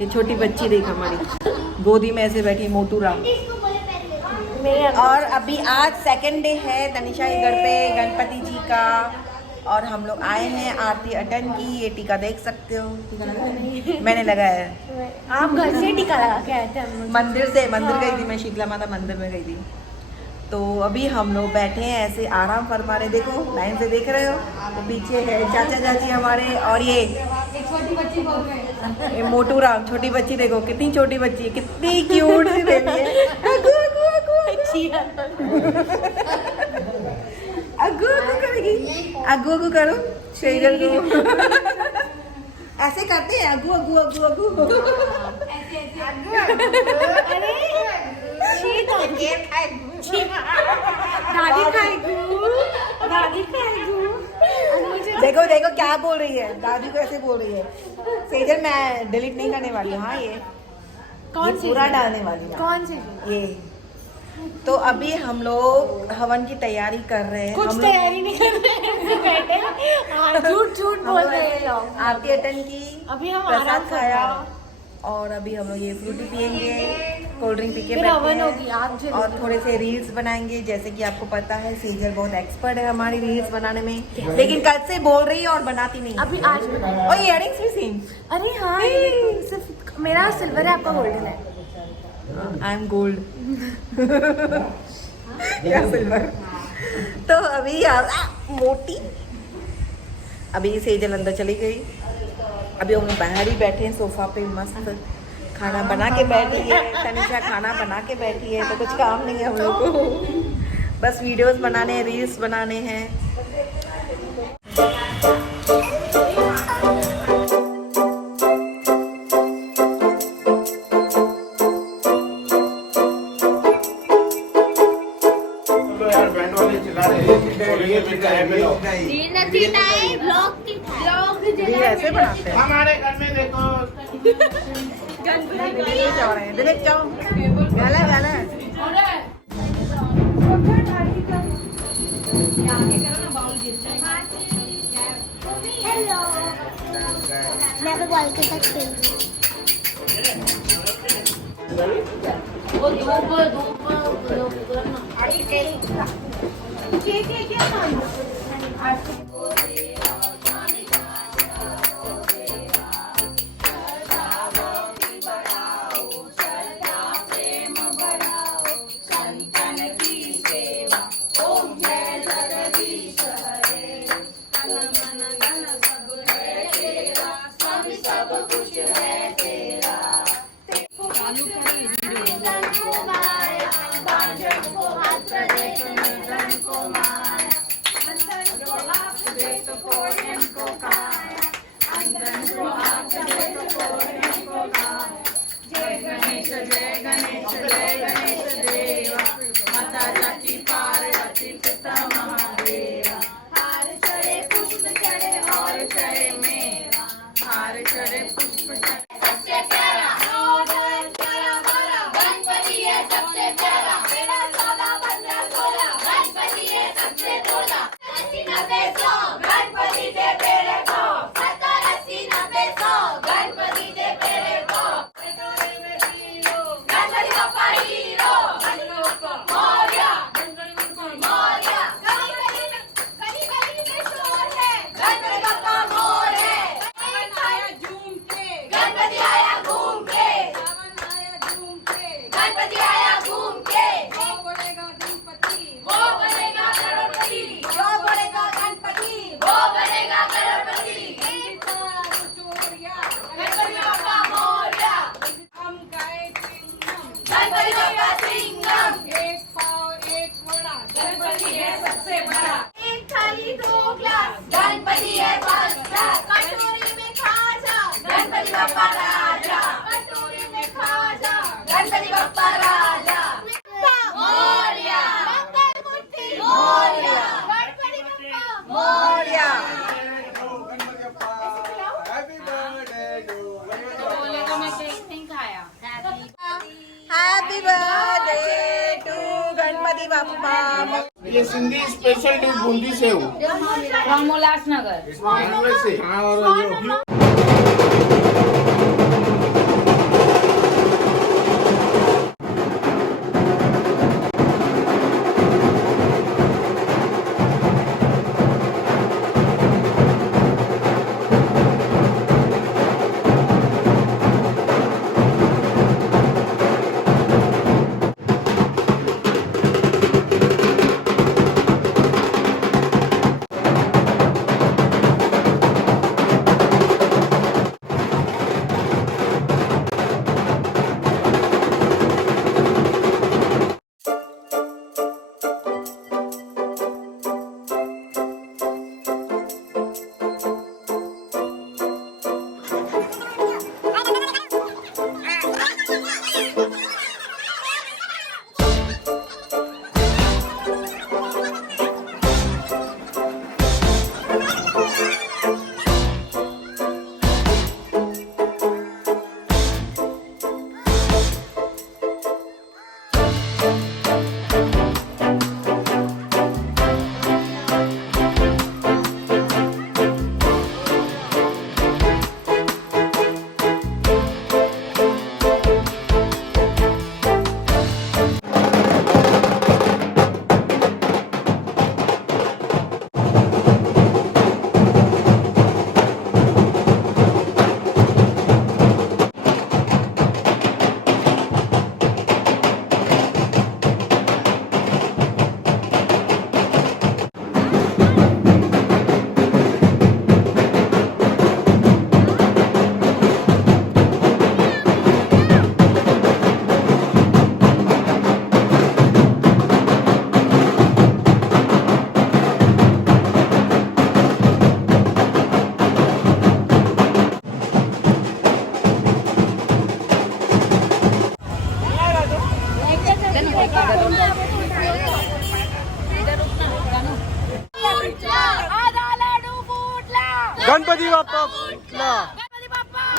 ये छोटी बच्ची देख हमारी गोदी में ऐसे बैठी मोटू राम। और अभी आज सेकंड डे है तनिषा के घर पे गणपति जी का, और हम लोग आए हैं आरती अटेंड की। ये टीका देख सकते हो, मैंने लगाया है। आप घर से टीका लगा के आए थे? मंदिर गई थी मैं, शीतला माता मंदिर में गई थी। तो अभी हम लोग बैठे हैं ऐसे आराम फरमा रहे। देखो लाइन से देख रहे हो, तो पीछे है चाचा चाची हमारे, और ये छोटी बच्ची बोल रहे हैं। ये मोटू राम। छोटी बच्ची देखो कितनी छोटी बच्ची है, कितनी क्यूट सी बेबी है। अगू अगू अगू अगू अगू करेगी, अगू अगू करो शेजल को। ऐसे करते हैं अगू अगू अगू अगू। दादी खाएगू, दादी खाएगू। देखो देखो क्या बोल रही है, दादी को ऐसे बोल रही है। सेजल मैं डिलीट नहीं करने वाली हूँ। हाँ ये कौन सी पूरा डालने वाली हूँ। कौन सी? ये तो अभी हम लोग हवन की तैयारी कर रहे हैं। कुछ तैयारी नहीं कर रहे हैं, झूठ झूठ बोल रहे हैं लोग। आरती अटेंड की, अभी हम प्रसाद खाया, और अभी हम लोग ये फ्रूटी पियेंगे, कोल्ड ड्रिंक पी के हवन होगी। आप और थोड़े से रील्स बनाएंगे। जैसे कि आपको पता है सेजल बहुत एक्सपर्ट है हमारी रील्स बनाने में, लेकिन कल से बोल रही है और बनाती नहीं। अभी आज बनाया। और इयररिंग्स भी सेम। अरे हाँ, सिर्फ मेरा सिल्वर है, आपका गोल्डन है। I am gold. क्या सिल्वर। तो अभी मोटी अभी सेजल अंदर चली गई। अभी हम लोग बाहर ही बैठे हैं सोफा पे, मस्त खाना बना के बैठी है तनिषा, खाना बना के बैठी है। तो कुछ काम नहीं है हम लोग को, बस वीडियोस बनाने हैं, रील्स बनाने हैं। ऐसे बनाते हैं हमारे घर में देखो। दिलीप जाओ गाला गाला। हेलो, मैं भी बोल के सकती हूँ। Birthday to Ganpati Bappa. ये Sindhi special dish boondi sev from Ulhasnagar. से हाँ और गणपती बाप्पा फुटला.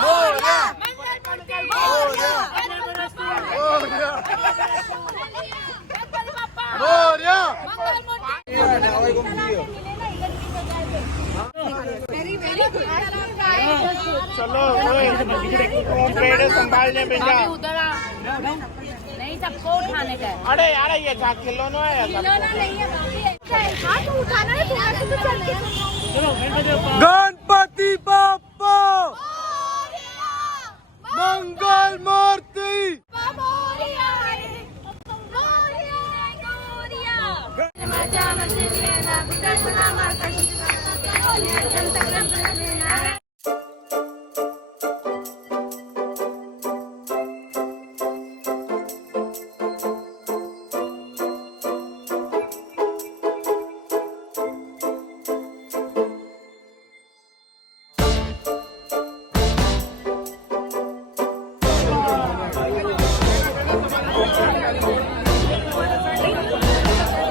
मोरया. मोरया. मोरया. चलो पेड़ संभालने में जा. नहीं, सबको उठाने का है. अरे यार ये क्या खिलौना है खिलौना नहीं है, बाकी है. हाथ उठाना है थोड़ा सा तो चल के. गणपती बाप्पा मंगल मूर्ति.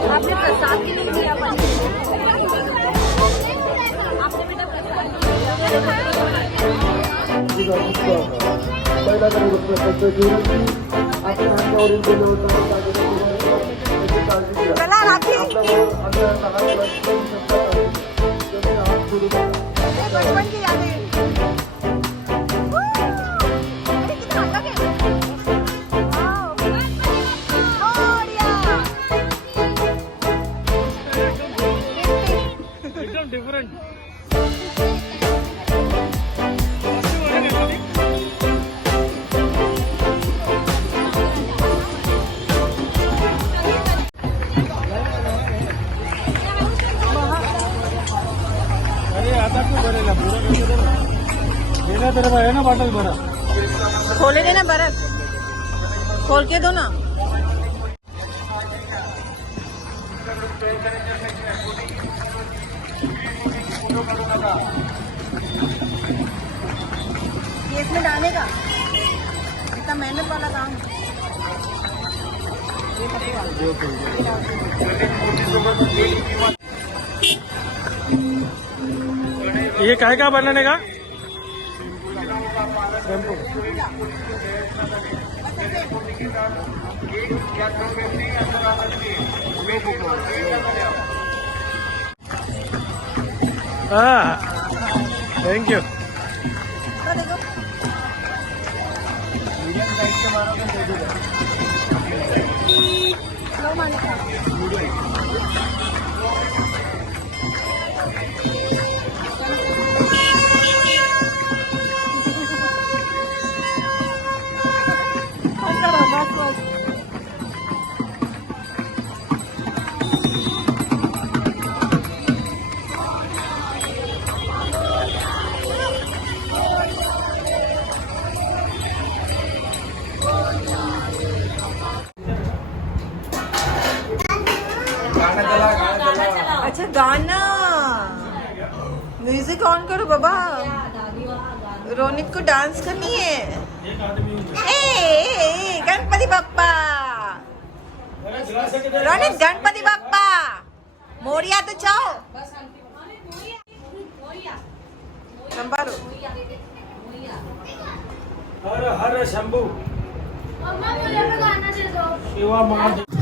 आपने प्रसाद के लिए दिया आपने बेटा चला राखी. बचपन की यादें. अरे कितना अलग है. एकदम डिफरेंट. अरे आता क्यों भरेगा पूरा देना तेरे भाई है ना बाटल भरा. खोले देना बरस. खोल के दो ना. ये इसमें डालने का इतना मेहनत वाला काम. ये काहे का बनाने का. Thank you. अच्छा गाना म्यूजिक ऑन करो बाबा। रोनित को डांस करनी है। ए गणपति बप्पा, रोनित गणपति बप्पा मोरिया तो चाओ संभालो। हर हर शंभू मम्मा मुझे भी गाना दे दो। शिवा महादेव।